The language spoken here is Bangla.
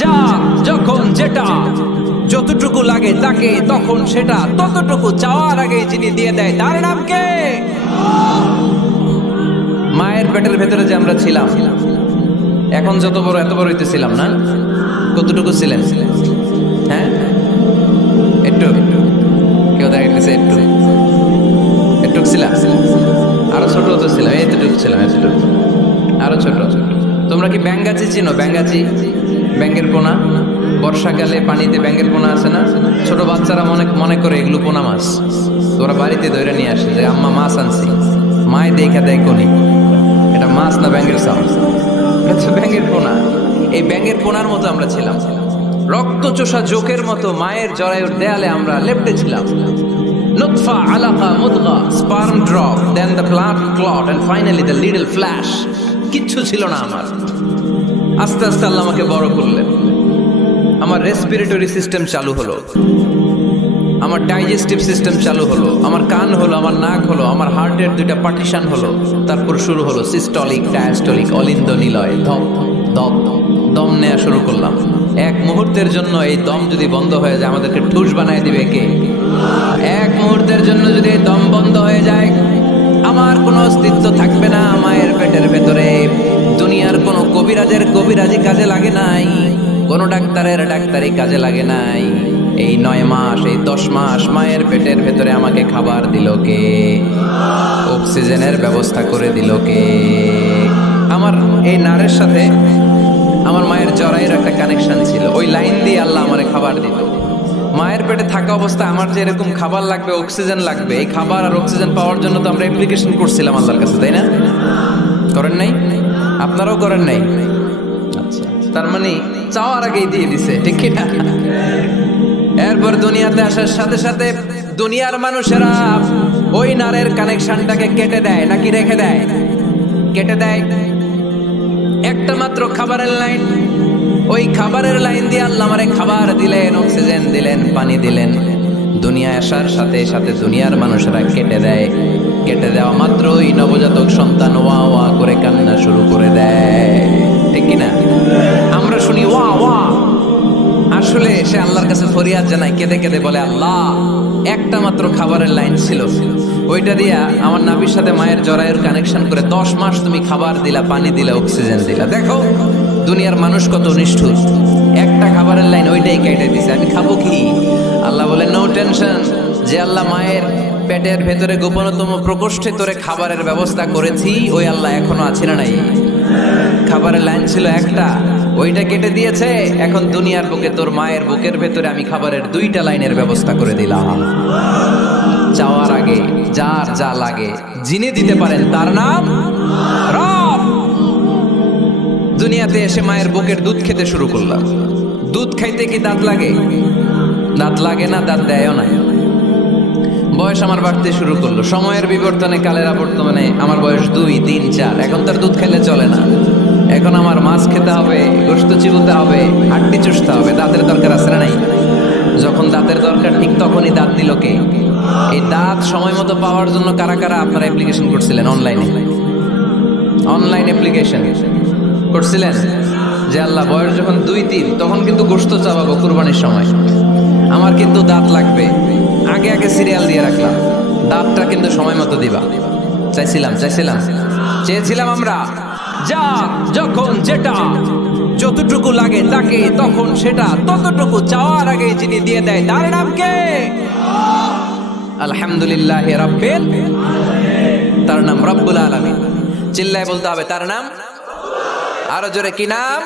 যা যখন যেটা যতটুকু লাগে তাকে তখন সেটা ততটুকু চাওয়ার আগে যিনি দিয়ে দেয় তার নাম কে? মায়ের পেটের ভেতরে যে আমরা ছিলাম, এখন যত বড় এত বড় হইতেছিলাম না? কতটুকু ছিলেন? হ্যাঁ, একটু কেউ দেখাইতেছে একটু একটু ছিলাম, আরো ছোট তো ছিলাম, এতটুকু ছিলাম, এতটুকু আরো ছোট। তোমরা কি ব্যাঙ্গাচি চিনো? ব্যাঙ্গাচি, ব্যাঙ্গের পোনা। বর্ষাকালে পানিতে ব্যাঙ্গের পোনা আছে না? ছোট বাচ্চারা মনে করে এগুলো পোনা মাছ, তোরা বাড়িতে ধরে নিয়ে আসে যে আম্মা মাছ আনছি, মায় দেখা দেয় কোনি এটা মাছ না ব্যাঙ্গের সাউন্ড, এটা তো ব্যাঙ্গের পোনা। এই ব্যাঙ্গের পোনার মতো আমরা ছিলাম, রক্ত চোষা জোকের মতো মায়ের জরায়ুর দেয়ালে আমরা লেপ্টে ছিলাম। নুতফা, আলাকা, মুদগা, sperm drop, then the blood clot and finally the little flesh. কিচ্ছু ছিল না আমার। আস্তে আস্তে আল্লাহ আমাকে বড় করলেন। আমার রেসপিরেটরি সিস্টেম চালু হলো, আমার ডাইজেস্টিভ সিস্টেম চালু হলো, আমার কান হলো, আমার নাক হলো, আমার হার্টের দুইটা পার্টিশন হলো। তারপর শুরু হলো সিস্টলিক, ডায়াস্টলিক, অলিন্দ নিলয়, ধপ ধপ দম নেওয়া শুরু করলাম। এক মুহূর্তের জন্য এই দম যদি বন্ধ হয়ে যায় আমাদেরকে ঠুস বানায় দিবে কে? এক মুহূর্তের জন্য যদি এই দম বন্ধ হয়ে যায় আমার কোনো অস্তিত্ব থাকবে না মায়ের পেটের ভেতরে। দুনিয়ার কোনো কবিরাজের কবিরাজি কাজে লাগে নাই, কোনো ডাক্তারের ডাক্তারি কাজে লাগে নাই। এই 9 মাস, এই 10 মাস মায়ের পেটের ভেতরে আমাকে খাবার দিল কে? অক্সিজেনের ব্যবস্থা করে দিল কে? আমার এই নারের সাথে আমার মায়ের জরায়ের একটা কানেকশন ছিল, ওই লাইন দিয়ে আল্লাহ আমারে খাবার দিত। মায়ের পেটে থাকা অবস্থায় আমার যে এরকম খাবার লাগবে, অক্সিজেন লাগবে, এই খাবার আর অক্সিজেন পাওয়ার জন্য তো আমরা অ্যাপ্লিকেশন করছিলাম আল্লাহর কাছে, তাই না? করেন নাই? আপনারাও করেন নাই? আচ্ছা, তার মানে চাওয়ার আগেই দিয়ে দিছে, ঠিক কি না? এরপর দুনিয়াতে আসার সাথে সাথে দুনিয়ার মানুষেরা ওই নারের কানেকশনটাকে কেটে দেয় নাকি রেখে দেয়? কেটে দেয়। একটা মাত্র খাবারের লাইন, ওই খাবারের লাইন দিয়ে আল্লাহ আমারে খাবার দিলেন, অক্সিজেন দিলেন, পানি দিলেন। দুনিয়ায় আসার সাথে সাথে দুনিয়ার মানুষেরা কেটে দেয়। কেটে দেওয়া মাত্রই নবজাতক সন্তান ওয়া ওয়া করে কান্না শুরু করে দেয়, ঠিক কিনা? আমরা শুনি ওয়া ওয়া, আসলে সে আল্লাহর কাছে ফরিয়াদ জানায়, কেঁদে কেঁদে বলে আল্লাহ একটা মাত্র খাবারের লাইন ছিল, ওইটা দিয়া আমার নাভির সাথে মায়ের জরায়ুর কানেকশন করে 10 মাস তুমি খাবার দিলা, পানি দিলা, অক্সিজেন দিলা। দেখো দুনিয়ার মানুষ কত নিষ্ঠুর, একটা খাবারের লাইন ওইটাই কেটে দিছে, আমি খাবো কি? আল্লাহ বলে নো টেনশন, যে আল্লাহ মায়ের পেটের ভেতরে গোপনতম প্রকোষ্ঠে তোরে খাবারের ব্যবস্থা করেছি, ওই আল্লাহ এখনো আছে না নাই? খাবারের লাইন ছিল একটা, ওইটা কেটে দিয়েছে। এখন দুনিয়ার বুকে তোর মায়ের বুকের ভেতরে আমি খাবারের 2টা লাইনের ব্যবস্থা করে দিলাম। চাওয়ার আগে যার যা লাগে যিনি দিতে পারেন তার নাম রব। দুনিয়াতে এসে মায়ের বুকের দুধ খেতে শুরু করলাম। দুধ খাইতে কি দাঁত লাগে? দাঁত লাগে না, দাঁত দেয়ও না। বয়স আমার বাড়তে শুরু করলো, সময়ের বিবর্তনে, কালের আবর্তমানে আমার বয়স 2, 3, 4। এখন তার দুধ খেলে চলে না, এখন আমার মাছ খেতে হবে, গোশত চিবুতে হবে, হাড্ডি চুষতে হবে। দাঁতের দরকার আছে না নাই? যখন দাঁতের দরকার ঠিক তখনই দাঁত দিল কে? এই দাঁত সময় মতো পাওয়ার জন্য কারা কারা আপনারা অ্যাপ্লিকেশন করছিলেন? অনলাইন অ্যাপ্লিকেশন করছিলেন যে আল্লাহ বয়স যখন 2, 3 তখন কিন্তু গোশত চাবাবো কুরবানির সময়, আমার কিন্তু দাঁত লাগবে, আগে আগে সিরিয়াল দিয়ে রাখলাম, দাঁতটা কিন্তু সময় মতো দিবা। চেয়েছিলাম আমরা। যা যখন যেটা যতটুকু লাগে তাকে তখন সেটা ততটুকু চাওয়ার আগে যিনি দিয়ে দেয় তার নাম কে? আলহামদুলিল্লাহি রাব্বিল, তার নাম রব্বুল আলামিন। চিল্লায় বলতে হবে তার নাম, আরো জোরে কি নাম?